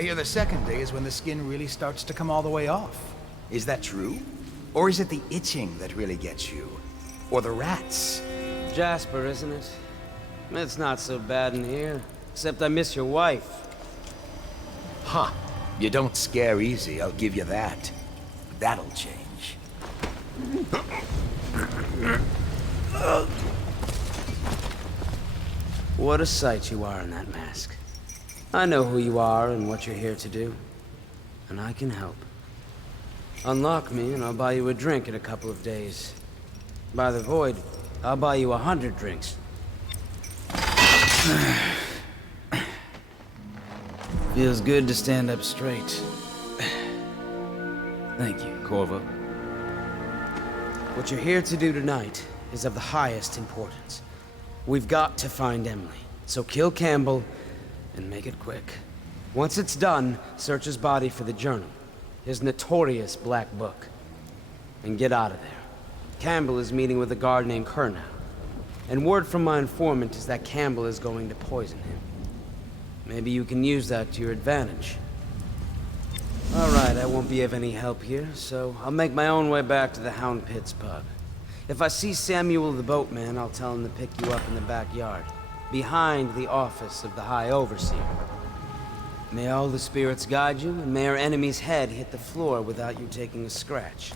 I hear the second day is when the skin really starts to come all the way off. Is that true? Or is it the itching that really gets you? Or the rats? Jasper, isn't it? It's not so bad in here. Except I miss your wife. Huh. You don't scare easy, I'll give you that. That'll change. What a sight you are in that mask. I know who you are and what you're here to do. And I can help. Unlock me and I'll buy you a drink in a couple of days. By the void, I'll buy you 100 drinks. Feels good to stand up straight. Thank you, Corvo. What you're here to do tonight is of the highest importance. We've got to find Emily, so kill Campbell and make it quick. Once it's done, search his body for the journal, his notorious black book, and get out of there. Campbell is meeting with a guard named Kurnow, and word from my informant is that Campbell is going to poison him. Maybe you can use that to your advantage. Alright, I won't be of any help here, so I'll make my own way back to the Hound Pits pub. If I see Samuel the boatman, I'll tell him to pick you up in the backyard, behind the office of the High Overseer. May all the spirits guide you, and may our enemy's head hit the floor without you taking a scratch.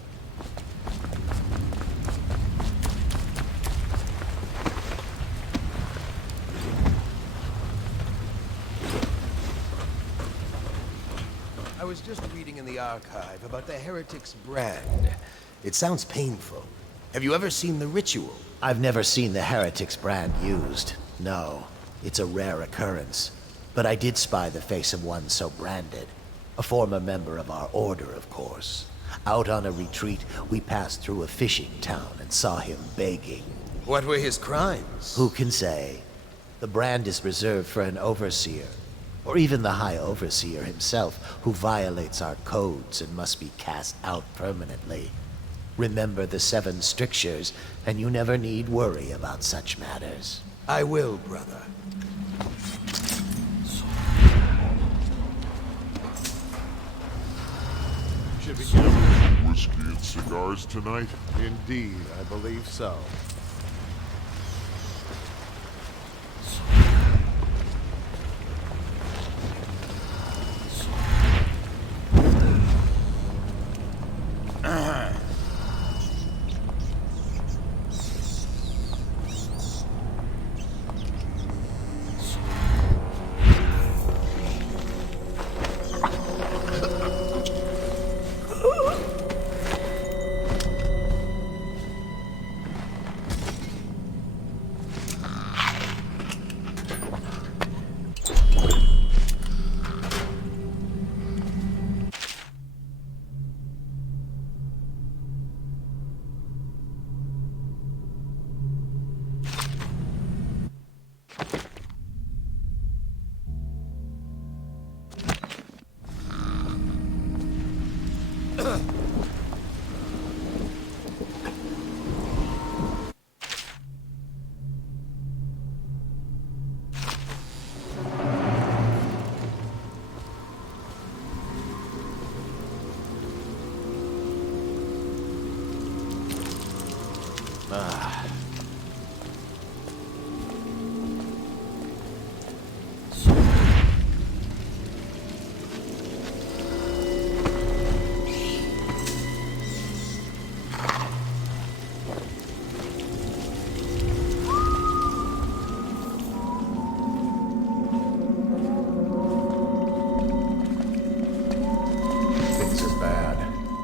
I was just reading in the archive about the Heretic's brand. It sounds painful. Have you ever seen the ritual? I've never seen the Heretic's brand used. No, it's a rare occurrence. But I did spy the face of one so branded. A former member of our order, of course. Out on a retreat, we passed through a fishing town and saw him begging. What were his crimes? Who can say? The brand is reserved for an overseer, or even the High Overseer himself, who violates our codes and must be cast out permanently. Remember the 7 strictures, and you never need worry about such matters. I will, brother. Should we get some whiskey and cigars tonight? Indeed, I believe so.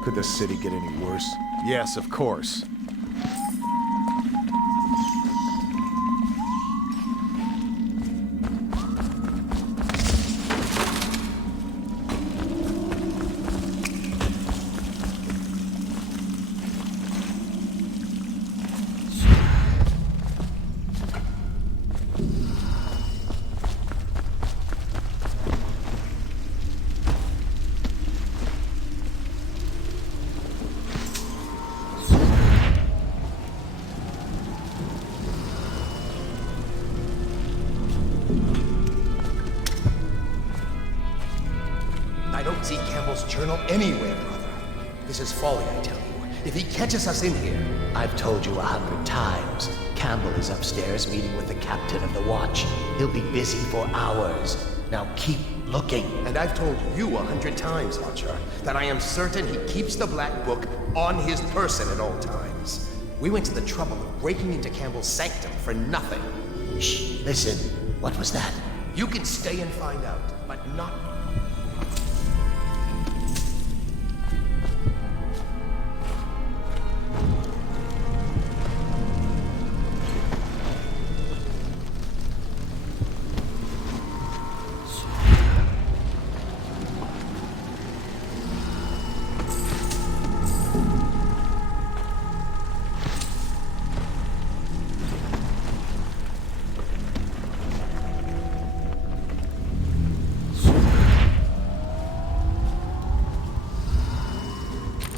Could the city get any worse? Yes, of course. journal anywhere, brother. This is folly, I tell you. If he catches us in here... I've told you 100 times. Campbell is upstairs meeting with the captain of the watch. He'll be busy for hours. Now keep looking. And I've told you 100 times, Archer, that I am certain he keeps the Black Book on his person at all times. We went to the trouble of breaking into Campbell's sanctum for nothing. Shh, listen. What was that? You can stay and find out, but not...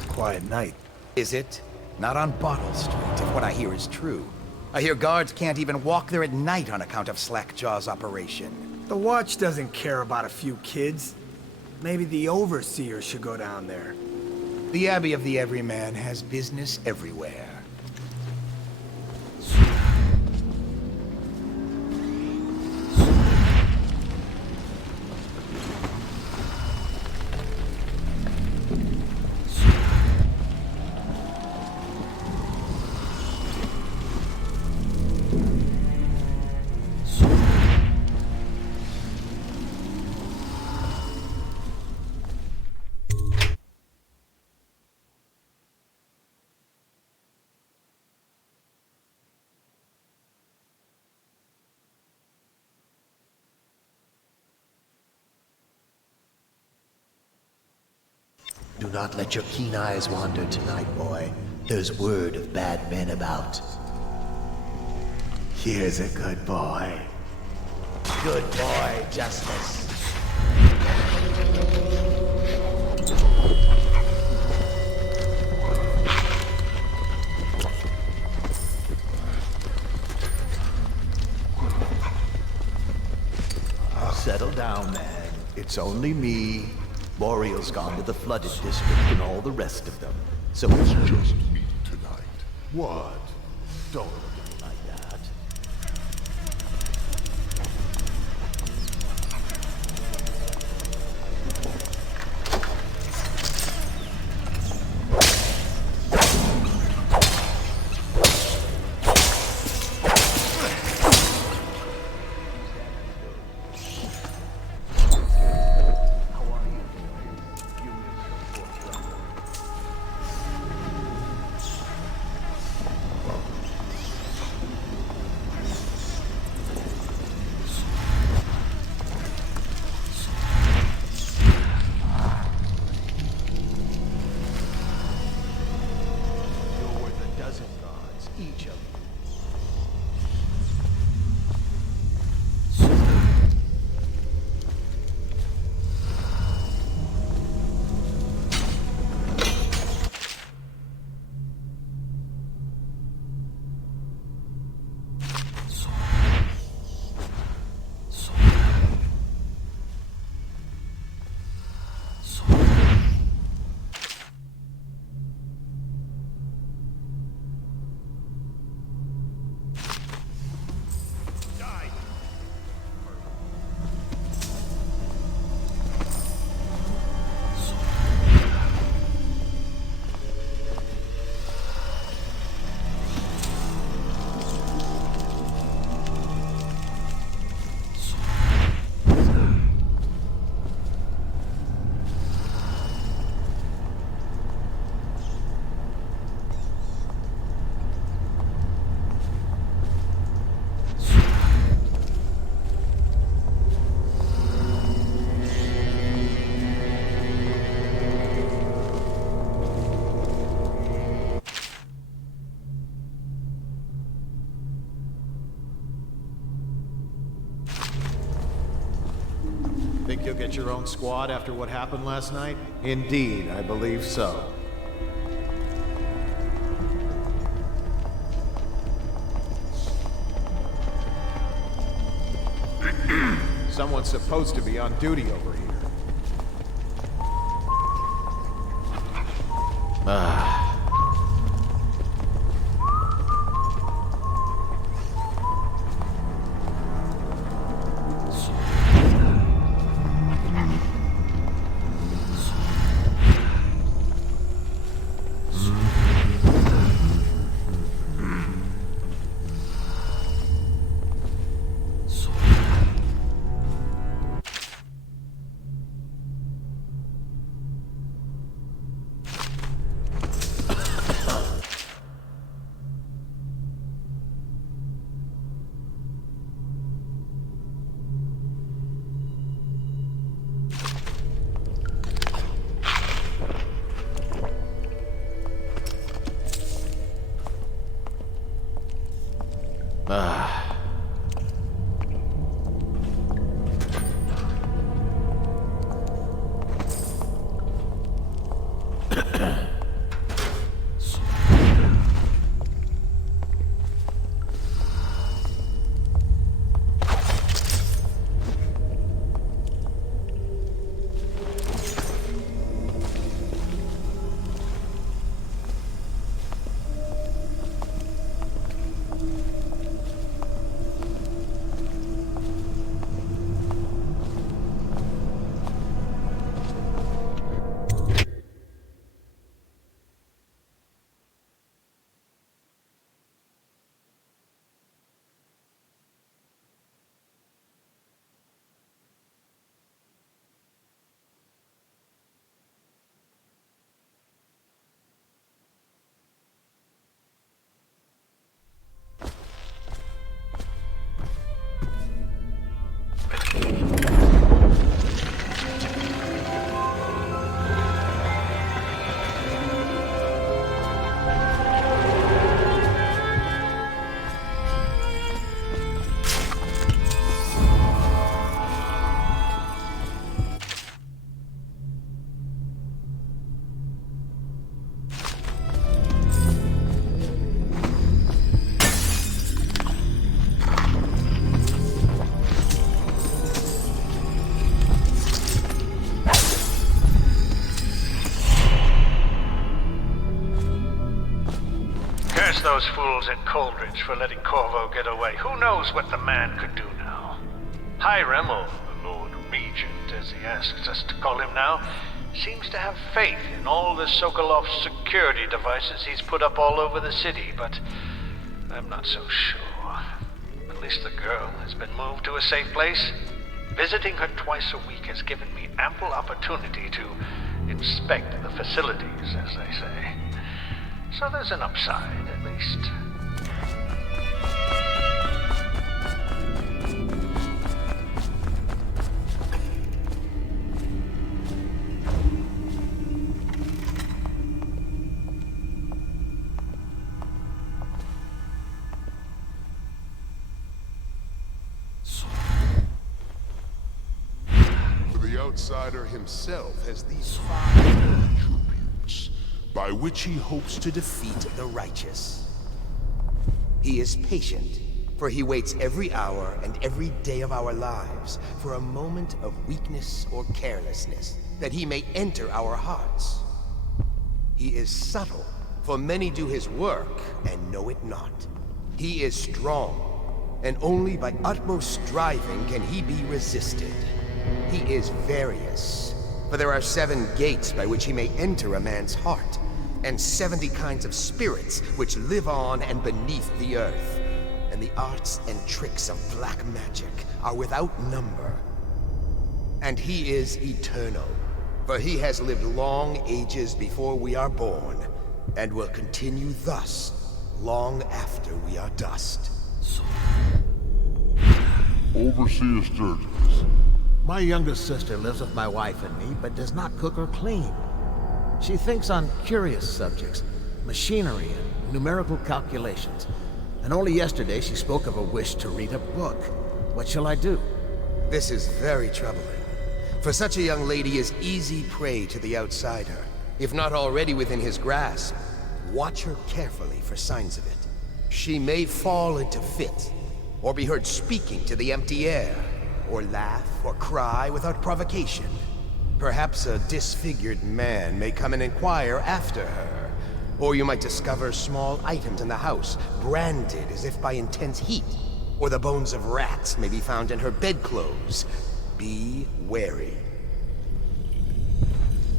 Quiet night. Is it? Not on Bottle Street, if what I hear is true. I hear guards can't even walk there at night on account of Slackjaw's operation. The Watch doesn't care about a few kids. Maybe the Overseer should go down there. The Abbey of the Everyman has business everywhere. Do not let your keen eyes wander tonight, boy. There's word of bad men about. Here's a good boy. Good boy, Justice. Settle down, man. It's only me. Boreal's gone to the flooded district and all the rest of them. So it's Just me tonight. what? Don't look at me like that. Think you'll get your own squad after what happened last night? Indeed, I believe so. Someone's supposed to be on duty over here. Those fools at Coldridge for letting Corvo get away. Who knows what the man could do now? Hiram, or the Lord Regent, as he asks us to call him now, seems to have faith in all the Sokolov's security devices he's put up all over the city, but I'm not so sure. At least the girl has been moved to a safe place. Visiting her twice a week has given me ample opportunity to inspect the facilities, as they say. So there's an upside, at least. For the outsider himself has these 5 attributes by which he hopes to defeat The righteous. He is patient, for he waits every hour and every day of our lives for a moment of weakness or carelessness, that he may enter our hearts. He is subtle, for many do his work and know it not. He is strong, and only by utmost striving can he be resisted. He is various, for there are 7 gates by which he may enter a man's heart, and 70 kinds of spirits which live on and beneath the earth. And the arts and tricks of black magic are without number. And he is eternal, for he has lived long ages before we are born, and will continue thus long after we are dust. Overseer Sturgis. My youngest sister lives with my wife and me, but does not cook or clean. She thinks on curious subjects, machinery and numerical calculations. And only yesterday she spoke of a wish to read a book. What shall I do? This is very troubling, for such a young lady is easy prey to the outsider. If not already within his grasp, watch her carefully for signs of it. She may fall into fits, or be heard speaking to the empty air, or laugh or cry without provocation. Perhaps a disfigured man may come and inquire after her. Or you might discover small items in the house, branded as if by intense heat. Or the bones of rats may be found in her bedclothes. Be wary.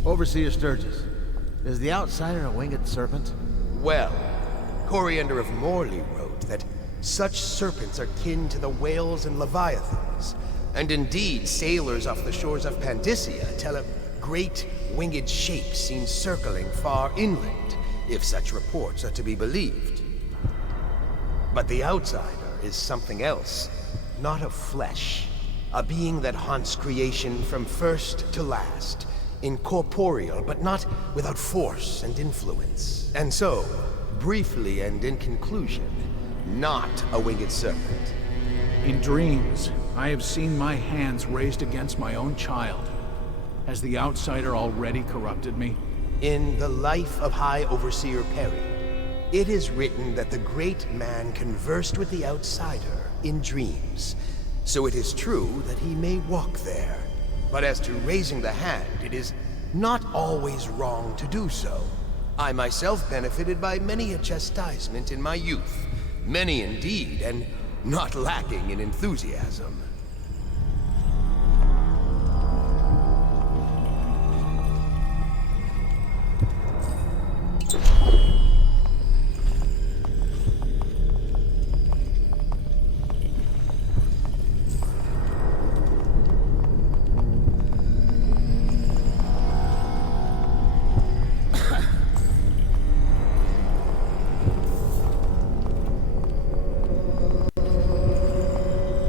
Overseer Sturgis, is the Outsider a winged serpent? Well, Coriander of Morley wrote that such serpents are kin to the whales and leviathans. And indeed, sailors off the shores of Pandysia tell of great winged shapes seen circling far inland, if such reports are to be believed. But the Outsider is something else, not of flesh. A being that haunts creation from first to last, incorporeal, but not without force and influence. And so, briefly and in conclusion, not a winged serpent. In dreams, I have seen my hands raised against my own child. Has the Outsider already corrupted me? In the life of High Overseer Perry, it is written that the great man conversed with the Outsider in dreams. So it is true that he may walk there. But as to raising the hand, it is not always wrong to do so. I myself benefited by many a chastisement in my youth. Many indeed, and not lacking in enthusiasm.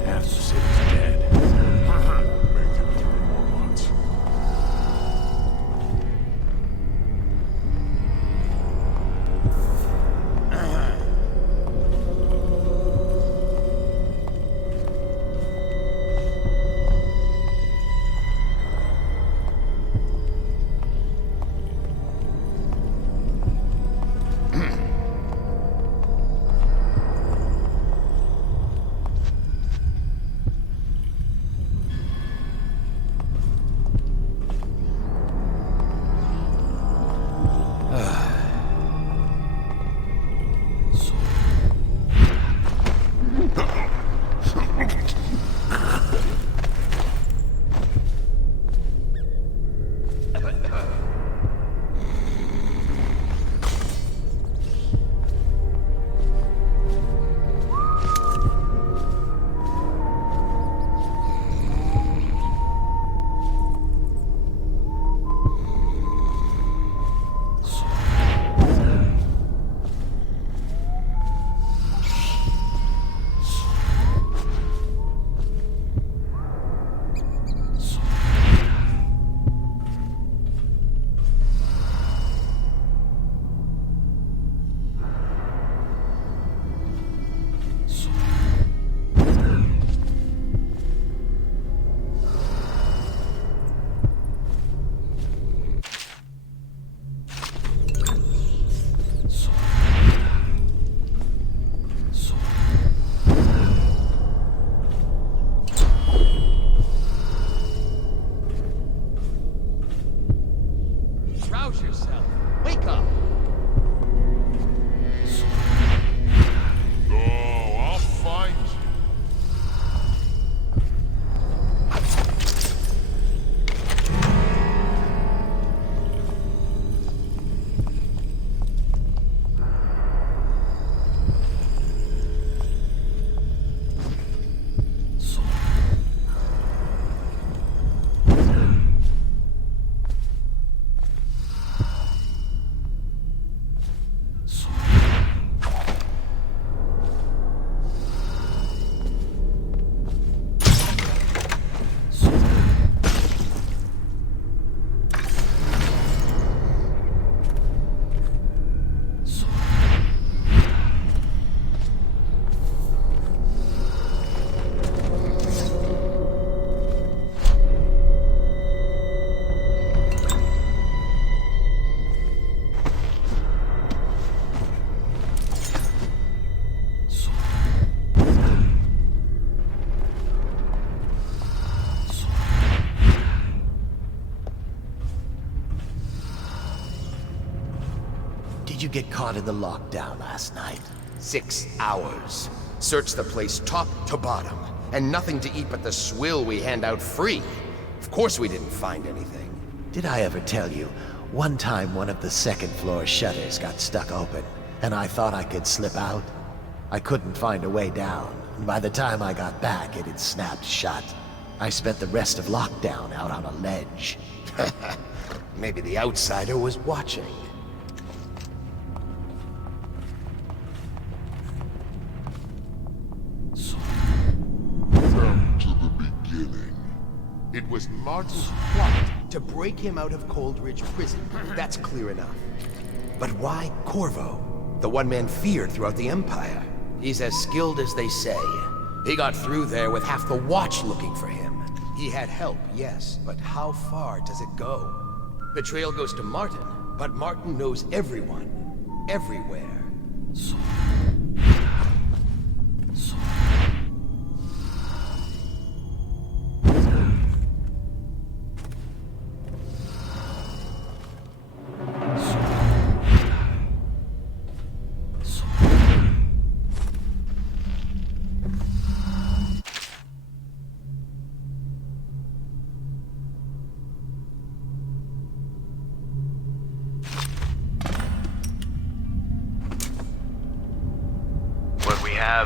Half the city's you get caught in the lockdown last night? 6 hours. Searched the place top to bottom, and nothing to eat but the swill we hand out free. Of course we didn't find anything. Did I ever tell you, one time one of the second floor shutters got stuck open, and I thought I could slip out? I couldn't find a way down, and by the time I got back, it had snapped shut. I spent the rest of lockdown out on a ledge. Maybe the outsider was watching. Back to the beginning. It was Martin's Plot to break him out of Coldridge Prison. That's clear enough. But why Corvo? The one man feared throughout the Empire. He's as skilled as they say. He got through there with half the Watch looking for him. He had help, yes, but how far does it go? The trail goes to Martin, but Martin knows everyone, everywhere.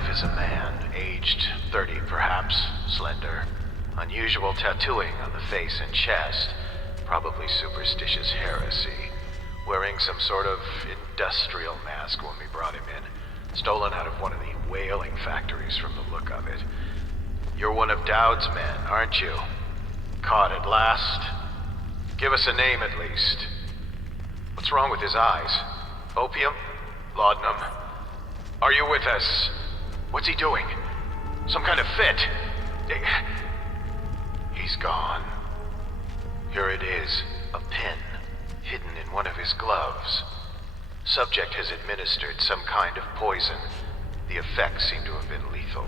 Is a man, aged 30 perhaps, slender, unusual tattooing on the face and chest, probably superstitious heresy, wearing some sort of industrial mask when we brought him in, stolen out of one of the whaling factories from the look of it. You're one of Dowd's men, aren't you? Caught at last? Give us a name at least. What's wrong with his eyes? Opium? Laudanum? Are you with us? What's he doing? Some kind of fit? He's gone. Here it is, a pin, hidden in one of his gloves. Subject has administered some kind of poison. The effects seem to have been lethal.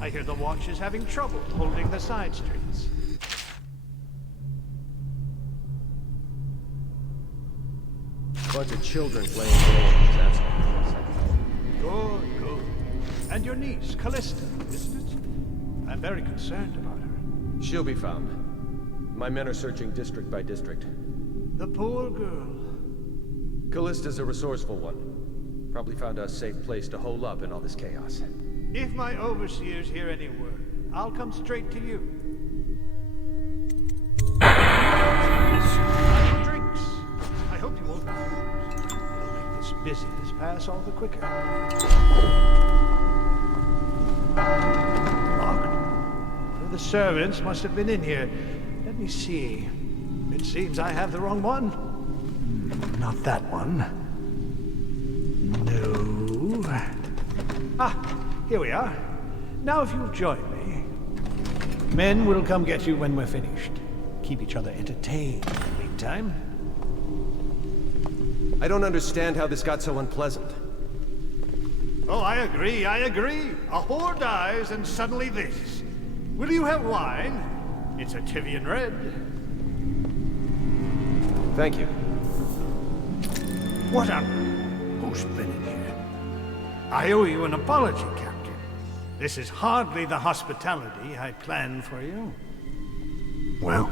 I hear the Watch is having trouble holding the side streets. Bunch of children playing games, that's all. Good, good. And your niece, Callista, isn't it? I'm very concerned about her. She'll be found. My men are searching district by district. The poor girl. Callista's a resourceful one. Probably found a safe place to hole up in all this chaos. If my overseers hear any word, I'll come straight to you. Drinks. I hope you won't refuse. It'll make this Busyness pass all the quicker. Locked? One of the servants must have been in here. Let me see. It seems I have the wrong one. Not that one. No. Ah, here we are. Now if you'll join me. Men will come get you when we're finished. Keep each other entertained in the meantime. I don't understand how this got so unpleasant. Oh, I agree. A whore dies and suddenly this. Will you have wine? It's a Tivian Red. Thank you. What up? Who's been in here? I owe you an apology, Captain. This is hardly the hospitality I planned for you. Well,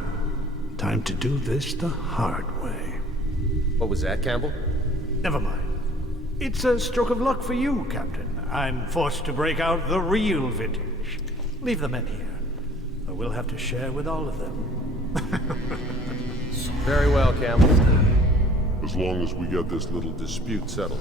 time to do this the hard way. What was that, Campbell? Never mind. It's a stroke of luck for you, Captain. I'm forced to break out the real vintage. Leave the men here, or we'll have to share with all of them. Very well, Campbell. As long as we get this little dispute settled.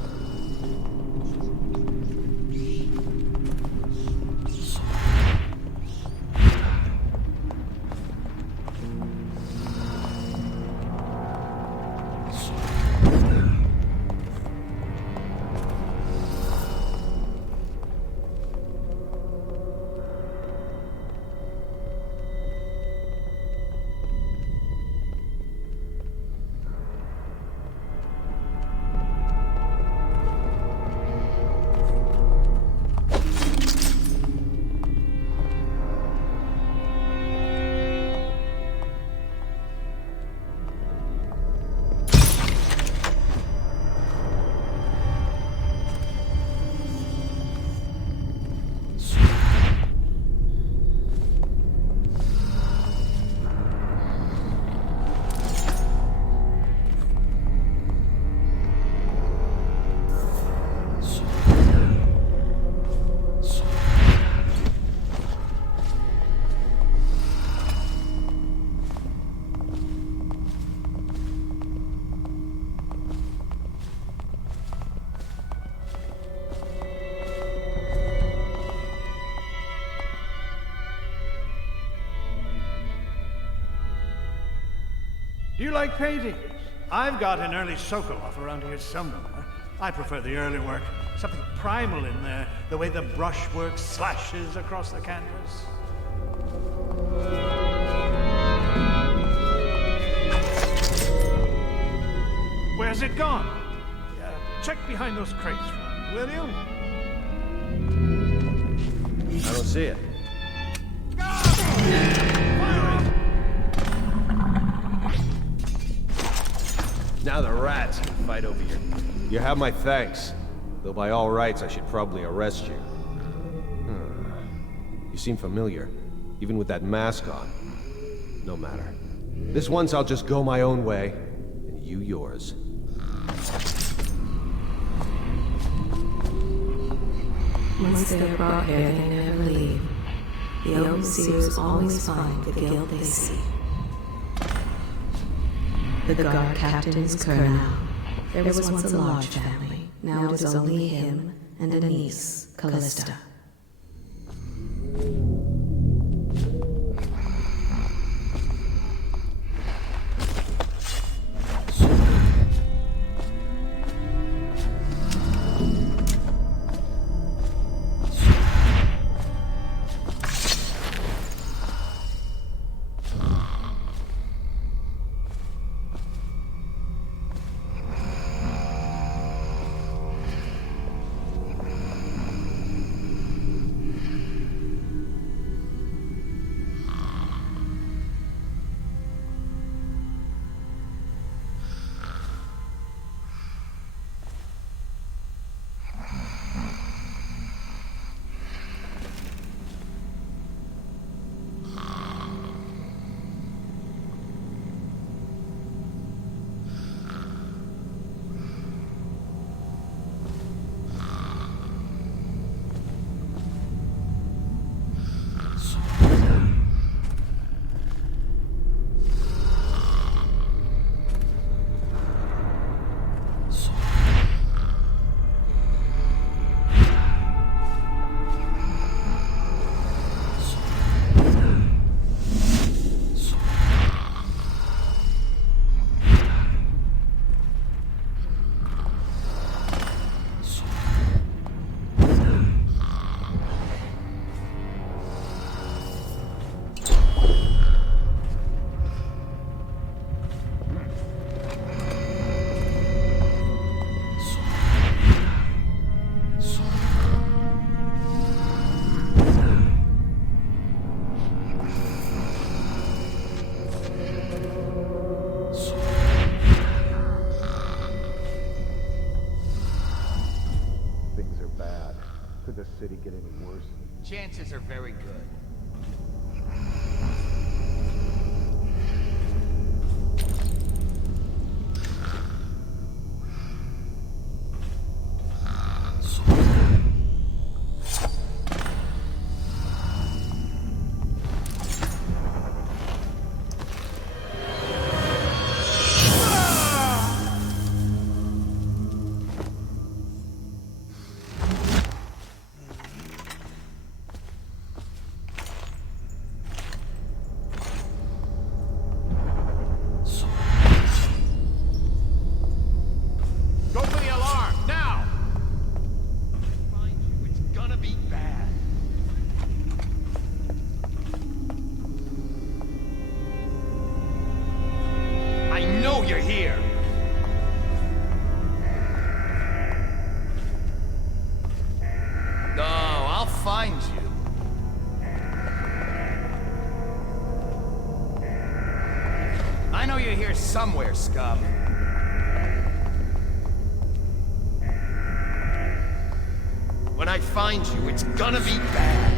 Do you like paintings? I've got an early Sokolov around here somewhere. I prefer the early work. Something primal in there, the way the brushwork slashes across the canvas. Where's it gone? Check behind those crates for me, will you? I don't see it. Now the rats can fight over you. You have my thanks. Though by all rights, I should probably arrest you. You seem familiar, even with that mask on. No matter. This once I'll just go my own way, and you yours. Once they're brought here, they never leave. The overseers always find the guilt they see. The guard captain is Colonel. There was once a large family. Now it is only him and a niece, Callista. Could the city get any worse? Chances are very good. Go for the alarm, now! Find you, it's gonna be bad. I know you're here! No, I'll find you. I know you're here somewhere, scum. When I find you, it's gonna be bad.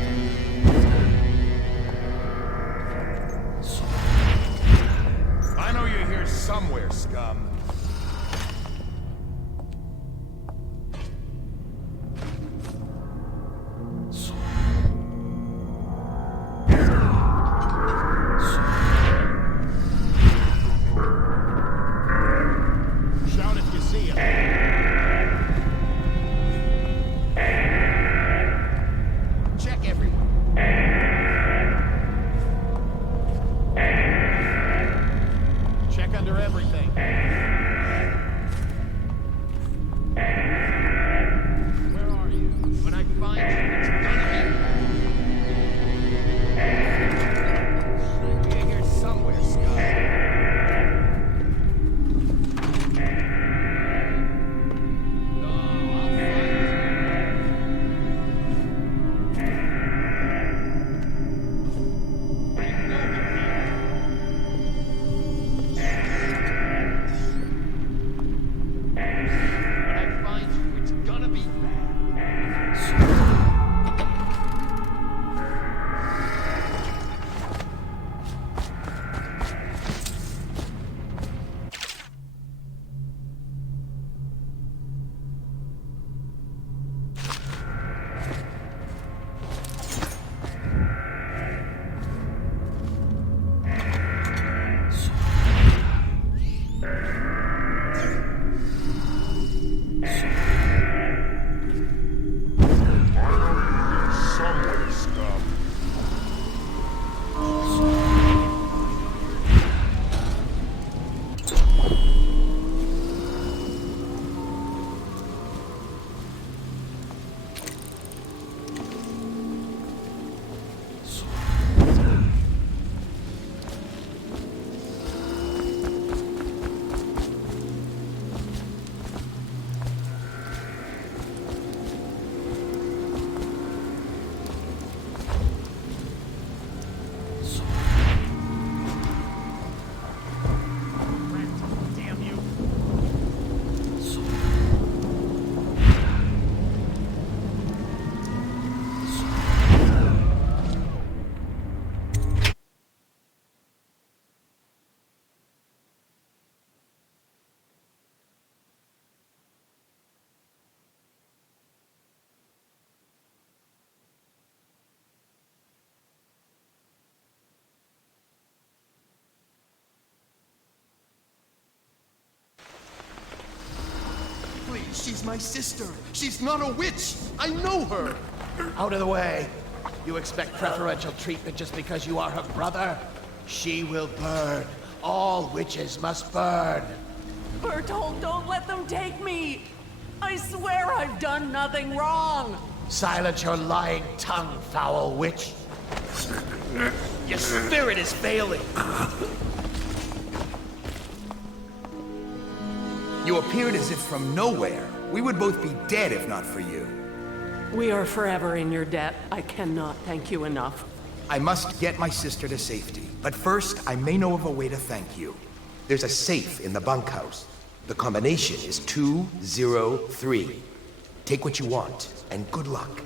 I know you're here somewhere, scum. Shout if you see him. Check everyone. Check under everything. Where are you? When I find you, it's gonna be bad. You're here somewhere, Scott. No, I'll find you. I know you're here. When I find you, it's gonna be bad. Somewhere, scum. Damn you. Please, she's my sister. She's not a witch. I know her. Out of the way. You expect preferential treatment just because you are her brother? She will burn. All witches must burn. Bertold, don't let them take me! I swear I've done nothing wrong! Silence your lying tongue, foul witch. Your spirit is failing. You appeared as if from nowhere. We would both be dead if not for you. We are forever in your debt. I cannot thank you enough. I must get my sister to safety, but first I may know of a way to thank you. There's a safe in the bunkhouse. The combination is 203. Take what you want, and good luck.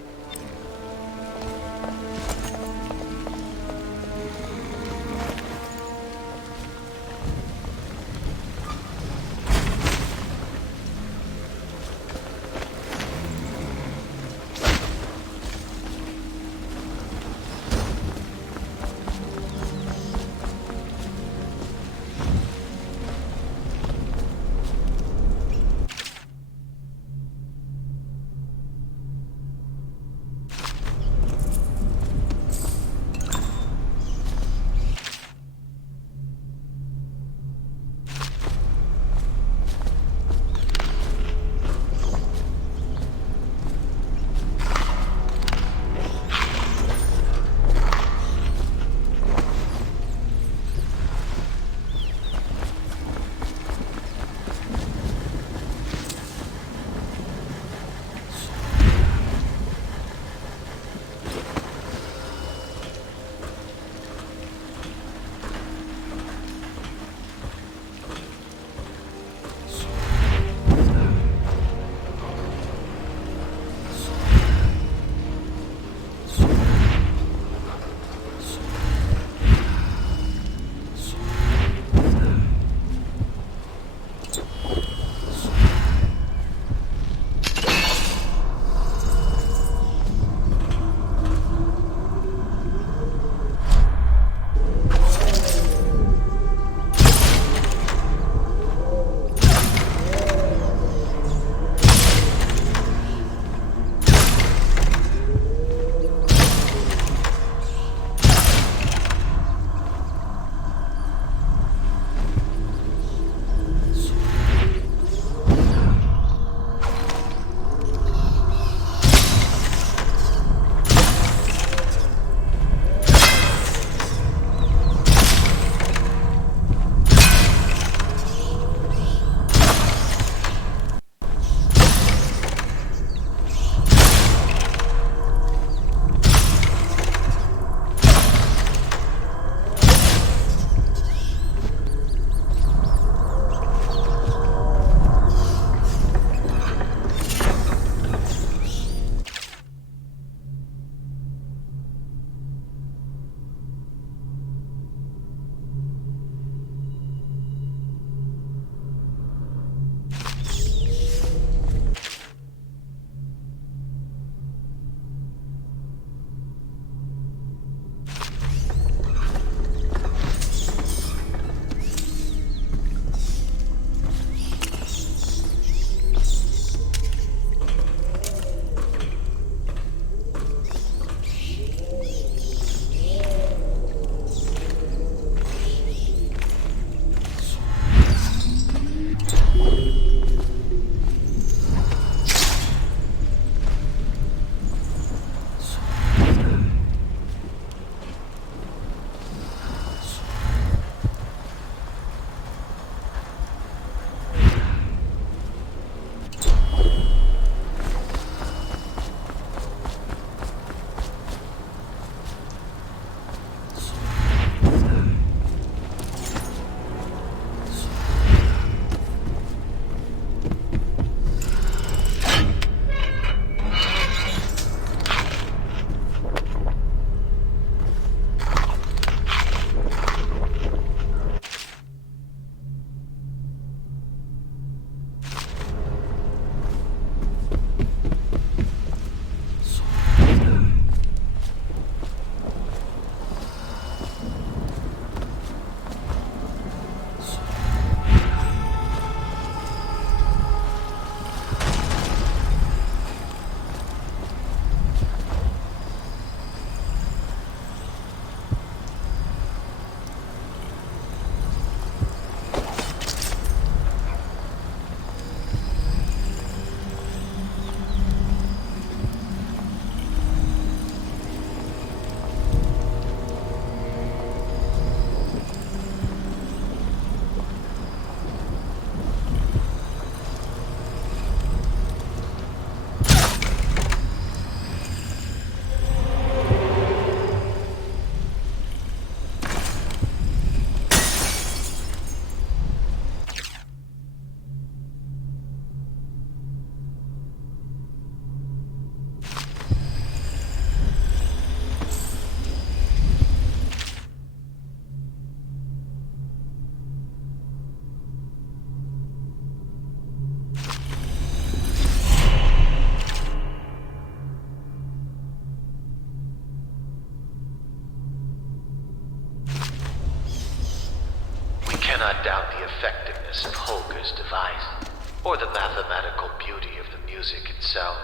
cannot doubt the effectiveness of Holger's device, or the mathematical beauty of the music itself.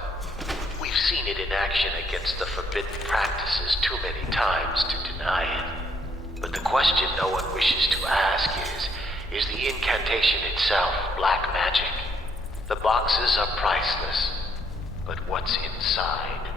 We've seen it in action against the forbidden practices too many times to deny it. But the question no one wishes to ask is the incantation itself black magic? The boxes are priceless, but what's inside?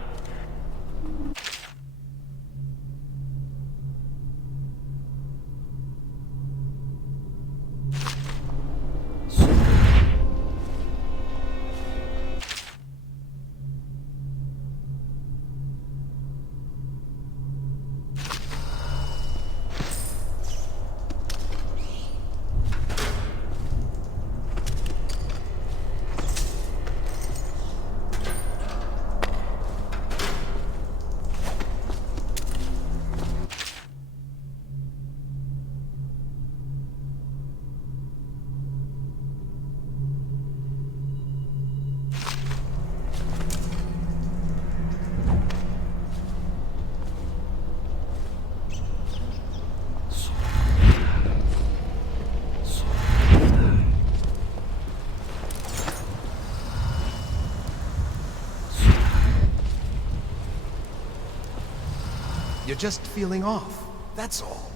You're just feeling off, that's all.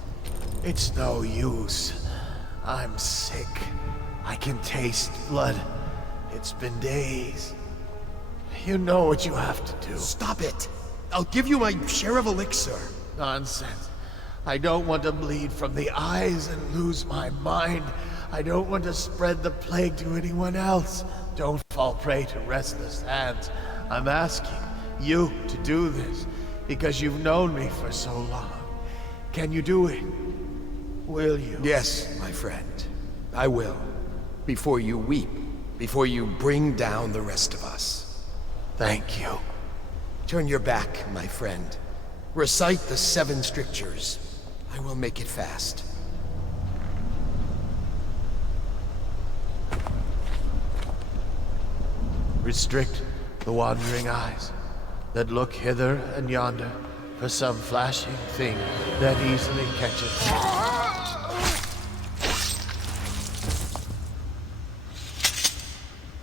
It's no use. I'm sick. I can taste blood. It's been days. You know what you have to do. Stop it! I'll give you my share of elixir. Nonsense. I don't want to bleed from the eyes and lose my mind. I don't want to spread the plague to anyone else. Don't fall prey to restless hands. I'm asking you to do this because you've known me for so long. Can you do it? Will you? Yes, my friend. I will. Before you weep. Before you bring down the rest of us. Thank you. Turn your back, my friend. Recite the 7 strictures. I will make it fast. Restrict the wandering eyes that look hither and yonder for some flashing thing that easily catches.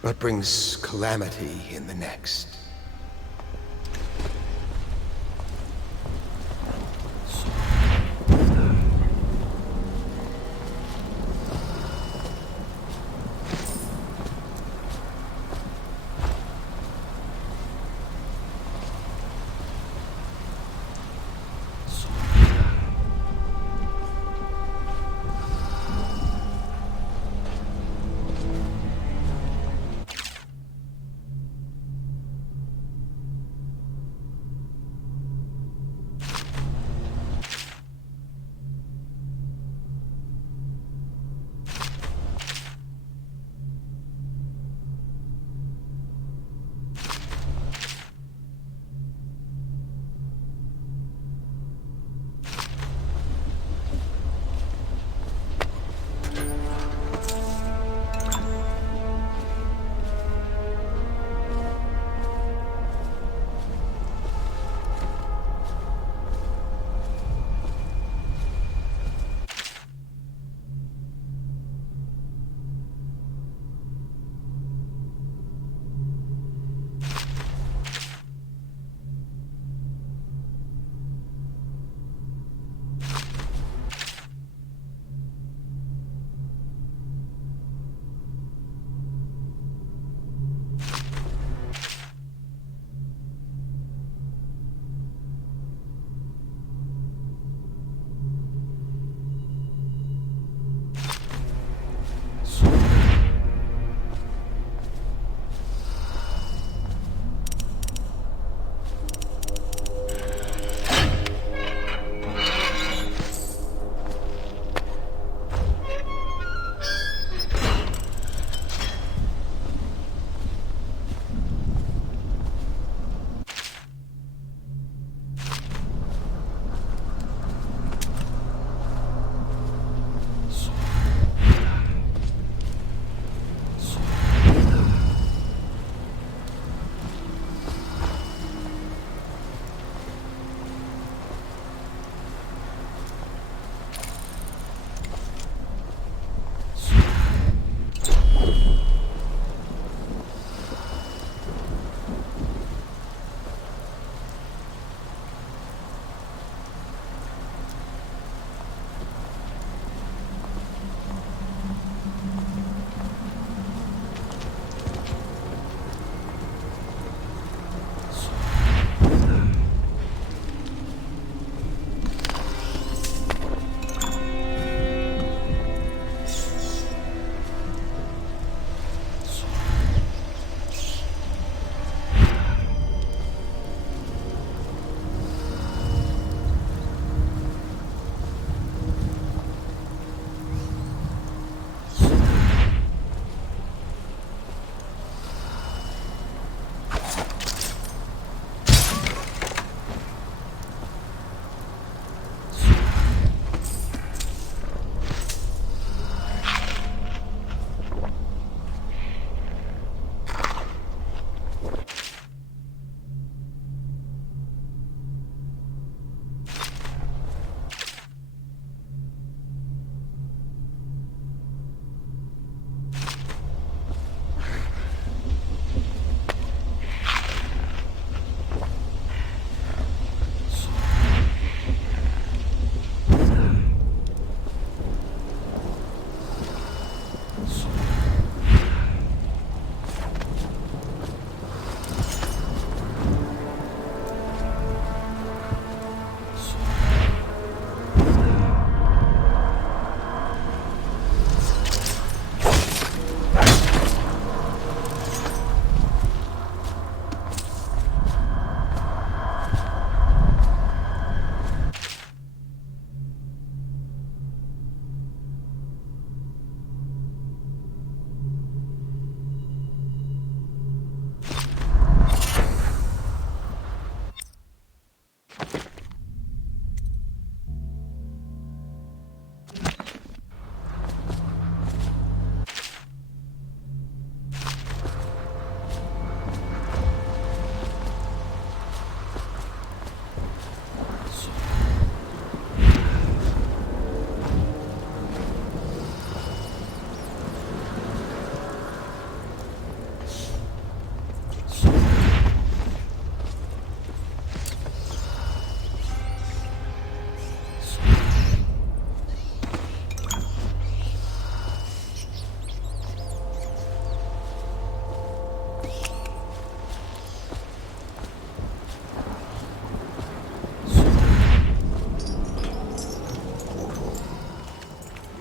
But brings calamity in the next.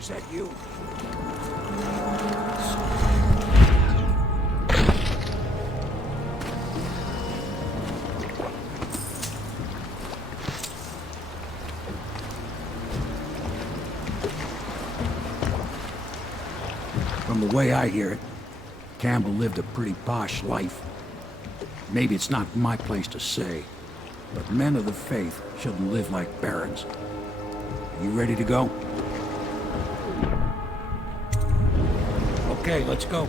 Is that you? From the way I hear it, Campbell lived a pretty posh life. Maybe it's not my place to say, but men of the faith shouldn't live like barons. Are you ready to go? Okay, let's go.